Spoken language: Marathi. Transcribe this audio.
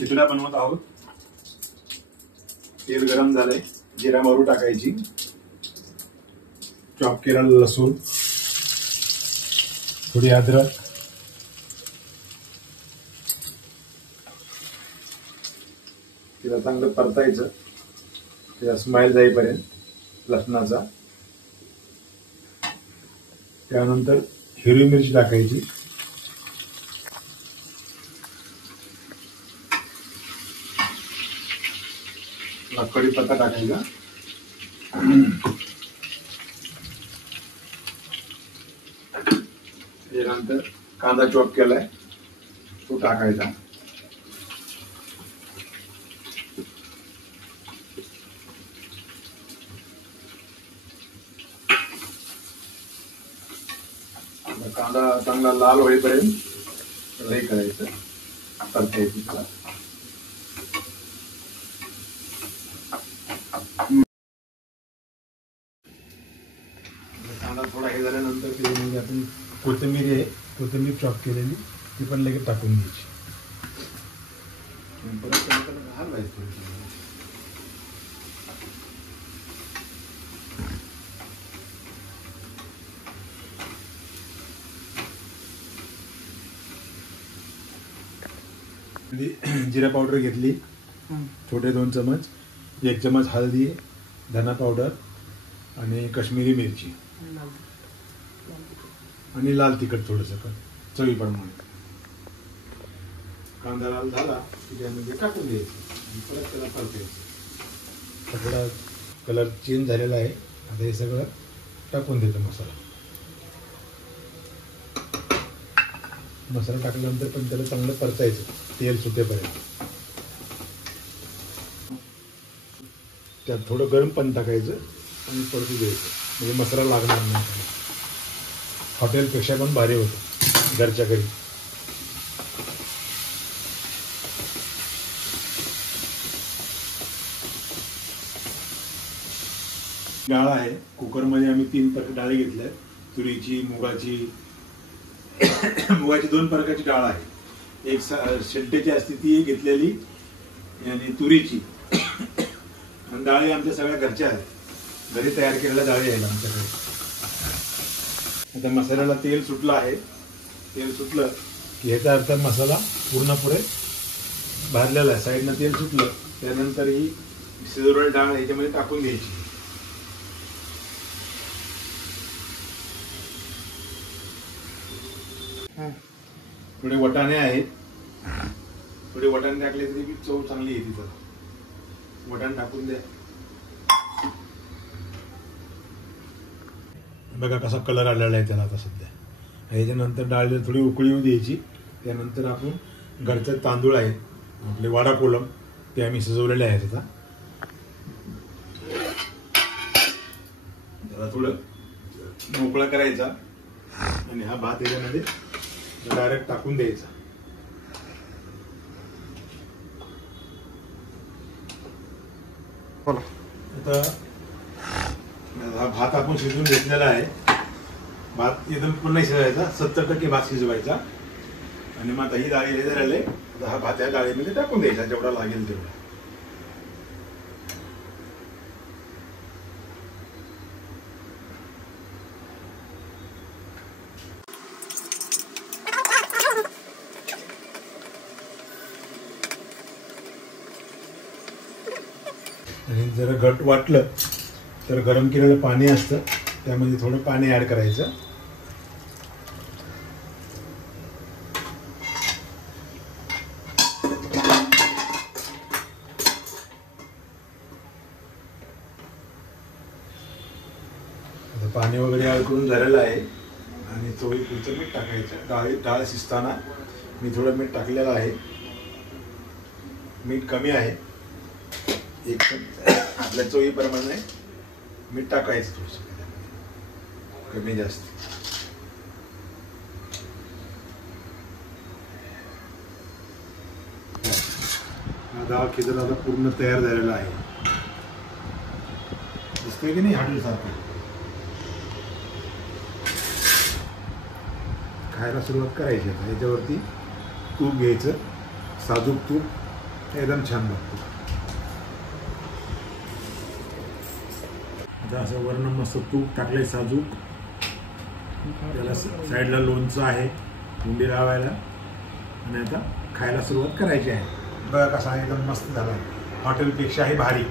खिचडा बनवत आहोत। तेल गरम झालंय, जिरा मोहरी टाकायची, चॉप केलेला लसूण, थोडी अद्रक, तिला चांगलं परतायचं, त्याचा स्माइल जाईपर्यंत लसणाचा। त्यानंतर हिरवी मिरची टाकायची, कढीपत्ता टाकायचा, त्यानंतर कांदा चॉप केलाय तो टाकायचा, कांदा चांगला लाल होईपर्यंत हे करायचं, परतायचं त्याला। कांदा थोडा हे झाल्यानंतर त्याच्यामध्ये आपण कोथिंबीर आहे, कोथिंबीर चॉप केलेली ती पण लगेच टाकून द्यायची, परत हलवायचं। जिरा पावडर घेतली छोटे 2 चमच, 1 चमच हळदी, धना पावडर आणि काश्मीरी मिरची आणि लाल तिखट थोडंसं चवीप्रमाणे। कांदा लाल झाला की त्यामध्ये टाकून द्यायचं आणि परत त्याला परतायचं। थोडा कलर चेंज झालेला आहे, आता हे सगळं टाकून द्यायचं मसाला। मसाला टाकल्यानंतर पण त्याला चांगलं परतायचं तेल सुटेपर्यंत। त्यात थोडं गरम पाणी टाकायचं आणि परतू द्यायचं, म्हणजे मसाला लागणार नाही। हॉटेलपेक्षा पण भारी होतं घरच्या घरी। डाळ आहे, कुकरमध्ये आम्ही 3 डाळी घेतल्या, तुरीची, मुगाची। मुगाची 2 प्रकारची डाळ आहे, एक शेलटेची असते ती घेतलेली आणि तुरीची, आणि डाळी आमच्या सगळ्या घरच्या आहेत, घरी तयार केलेल्या डाळी आहेत आमच्याकडे। आता मसाल्याला तेल सुटलं आहे, तेल सुटलं की ह्याचा अर्थ मसाला पूर्णपणे भाजलेला आहे। साईडनं तेल सुटलं त्यानंतर ही शिजवलेली डाळ ह्याच्यामध्ये टाकून घ्यायची। थोडे वटाणे आहेत, थोडे वटाणे टाकले तरी चव चांगली येते, तर वटाणे टाकून द्या। बघा कसा कलर आलेला आहे त्याला आता सध्या। ह्याच्यानंतर डाळीला थोडी उकळी येऊ द्यायची, त्यानंतर आपण घरचे तांदूळ आहेत आपले वाडा कोलम ते आम्ही शिजवलेले आहेत। आता त्याला थोडं मोकळा करायचा आणि हा भात याच्यामध्ये डायरेक्ट टाकून द्यायचा। आता हा भात आपण शिजवून घेतलेला आहे, भात एकदम पण नाही शिजवायचा, 70% भात शिजवायचा आणि मग आता ही डाळी हे राहिले, हा भात या डाळीमध्ये टाकून द्यायचा जेवढा लागेल तेवढा। आणि जर घट वाटलं तर गरम केलेलं पाणी असतं त्यामध्ये थोडं पाणी ऍड करायचं। आता पाणी वगैरे ऍड करून झालेलं आहे आणि चवीपुरतं मीठ टाकायचं। डाळ शिजताना मी थोडं मीठ टाकलेलं आहे, मीठ कमी आहे, एक आपल्या चवीप्रमाणे मीठ टाकायचं, थोडंसं कमी जास्त। डाळ खिचडा आता पूर्ण तयार झालेला आहे, दिसतंय की नाही हॉटेल सारखं। खायला सुरुवात करायची। आता याच्यावरती तूप घ्यायचं, साजूक तूप एकदम छान लागतो. आता असं वरण मस्त तूप टाकलंय साजूक, त्याला साईडला लोणचं आहे गुंडी लावायला, आणि आता खायला सुरुवात करायची आहे. बघा कसा एकदम मस्त झाला, हॉटेलपेक्षाही भारी.